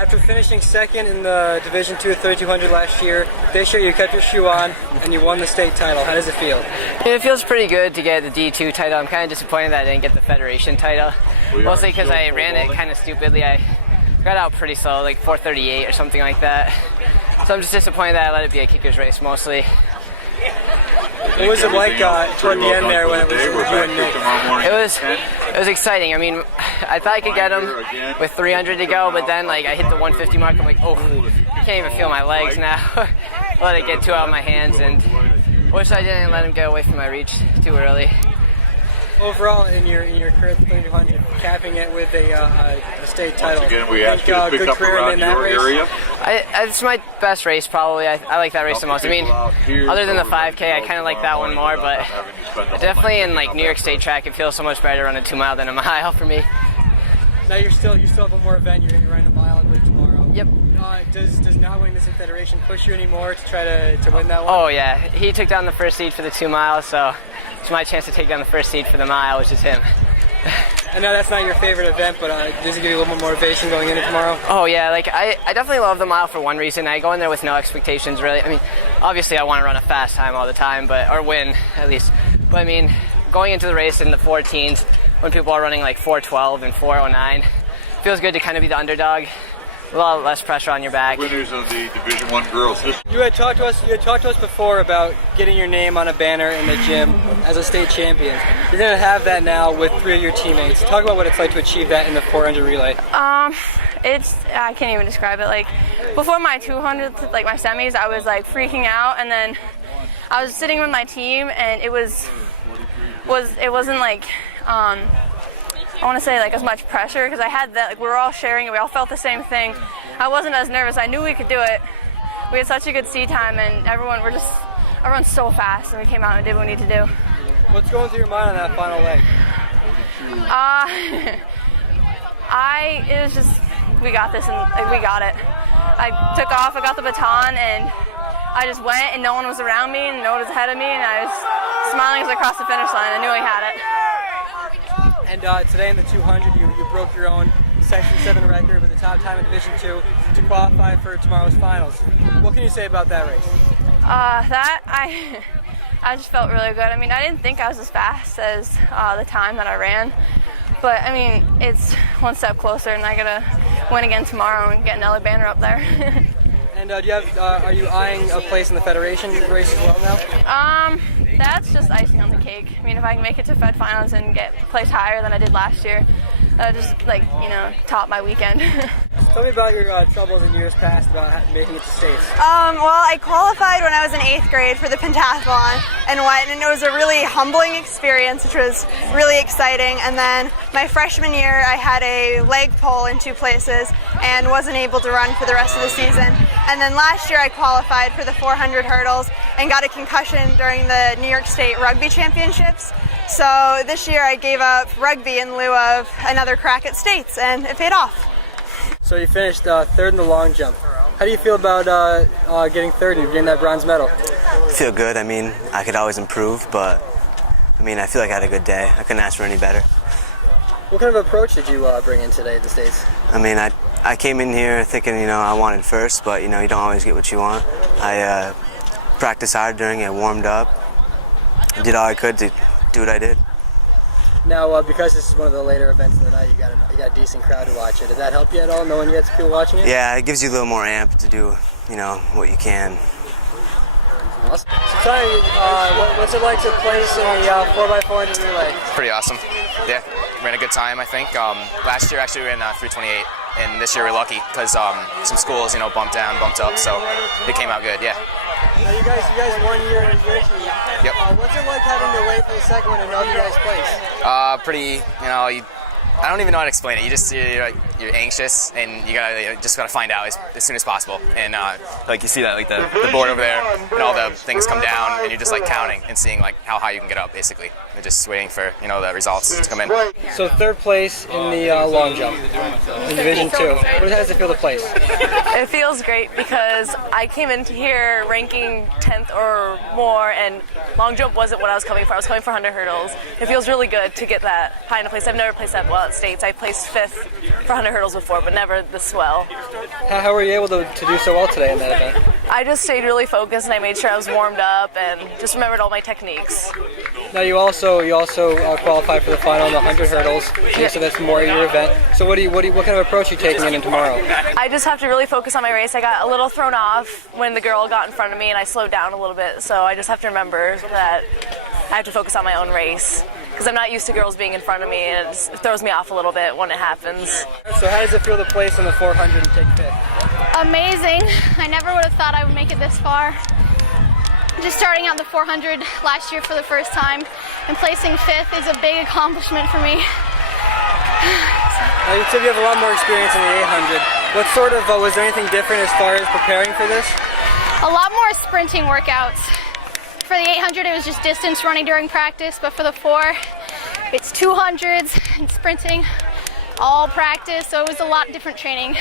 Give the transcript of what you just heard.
After finishing second in the Division II 3200 last year, this year you kept your shoe on and you won the state title. How does it feel? It feels pretty good to get the D2 title. I'm kind of disappointed that I didn't get the Federation title, mostly because I ran it kind of stupidly. I got out pretty slow, like 4:38 or something like that. So I'm just disappointed that I let it be a kicker's race mostly. What was it like toward the end there when it was you and Nick? It was exciting. I mean, I thought I could get him with 300 to go, but then like I hit the 150 mark. I'm like, oh, I can't even feel my legs now. Let it get too out of my hands, and wish I didn't let him get away from my reach too early. Overall, in your career at the 3200, capping it with a state title. Once again, we ask you to pick up around your area. It's my best race, probably. I like that race the most. I mean, other than the 5K, I kind of like that one more, but definitely in like New York State track, it feels so much better to run a 2 mile than a mile for me. Now you still have one more event. You're going to be running a mile, I believe, tomorrow. Yep. Does not winning this in Federation push you anymore to try to win that one? Oh yeah, he took down the first seed for the 2 miles, so it's my chance to take down the first seed for the mile, which is him. I know that's not your favorite event, but does it give you a little more motivation going into tomorrow? Oh yeah, like I definitely love the mile for one reason. I go in there with no expectations really. I mean, obviously I want to run a fast time all the time, or win at least. But I mean, going into the race in the 14s when people are running like 4:12 and 4:09, feels good to kind of be the underdog. A lot less pressure on your back. Winners of the Division I girls. You had talked to us before about getting your name on a banner in the gym as a state champion. You're going to have that now with 3 of your teammates. Talk about what it's like to achieve that in the 400 relay. I can't even describe it. Like before my 200, like my semis, I was like freaking out, and then I was sitting with my team, and it wasn't like I want to say like as much pressure, because I had that, like we were all sharing it, we all felt the same thing. I wasn't as nervous. I knew we could do it. We had such a good seat time, and everyone's so fast, and we came out and did what we need to do. What's going through your mind on that final leg? It was just, we got this, and like, we got it. I took off, I got the baton, and I just went, and no one was around me, and no one was ahead of me, and I was smiling as I crossed the finish line. I knew I had it. And today in the 200, you broke your own Section VII record with the top time in Division II to qualify for tomorrow's finals. What can you say about that race? I just felt really good. I mean, I didn't think I was as fast as the time that I ran, but I mean, it's one step closer, and I gotta win again tomorrow and get another banner up there. And are you eyeing a place in the Federation race as well now? That's just icing on the cake. I mean, if I can make it to Fed Finals and get placed higher than I did last year, just like, top my weekend. Tell me about your troubles in years past about making it to states. Well, I qualified when I was in 8th grade for the pentathlon and it was a really humbling experience, which was really exciting. And then my freshman year, I had a leg pull in 2 places and wasn't able to run for the rest of the season. And then last year, I qualified for the 400 hurdles and got a concussion during the New York State Rugby Championships. So this year, I gave up rugby in lieu of another crack at states, and it paid off. So you finished 3rd in the long jump. How do you feel about getting 3rd and getting that bronze medal? I feel good. I mean, I could always improve, but I mean, I feel like I had a good day. I couldn't ask for any better. What kind of approach did you bring in today at the States? I mean, I came in here thinking, I wanted first, but, you don't always get what you want. I practiced hard during it, warmed up, did all I could to do what I did. Now, because this is one of the later events of the night, you got a decent crowd to watch it. Did that help you at all, knowing you had people watching it? Yeah, it gives you a little more amp to do, what you can. Awesome. So tell me, what's it like to place in the 4x400 relay? Pretty awesome. Yeah, ran a good time, I think. Last year, actually, we ran 3:28, and this year we're lucky because some schools, bumped down, bumped up, so it came out good. Yeah. Now you guys 1 year in your team. Yep. What's it like having to wait for the second one and know you guys place? Pretty, I don't even know how to explain it. You're anxious, and you just gotta find out as soon as possible. And you see that the board over there, and all the things come down, and you're just counting and seeing how high you can get up. Basically, you're just waiting for the results to come in. So 3rd place in the long jump in Division II. How does it feel to place? It feels great because I came into here ranking 10th or more, and long jump wasn't what I was coming for. I was coming for 100 hurdles. It feels really good to get that high in a place. I've never placed that well. well at states. I placed 5th for 100 hurdles before, but never this well. How were you able to do so well today in that event? I just stayed really focused and I made sure I was warmed up and just remembered all my techniques. Now you also qualified for the final in the 100 hurdles. Yeah. So that's more your event. So what kind of approach are you taking in tomorrow? I just have to really focus on my race. I got a little thrown off when the girl got in front of me and I slowed down a little bit. So I just have to remember that I have to focus on my own race because I'm not used to girls being in front of me and it throws me off a little bit when it happens. So how does it feel to place in the 400 and take 5th? Amazing. I never would have thought I would make it this far. Just starting out the 400 last year for the first time and placing 5th is a big accomplishment for me. You said you have a lot more experience in the 800. Was there anything different as far as preparing for this? A lot more sprinting workouts. For the 800 it was just distance running during practice, but for the 4 it's 200s and sprinting all practice, so it was a lot different training.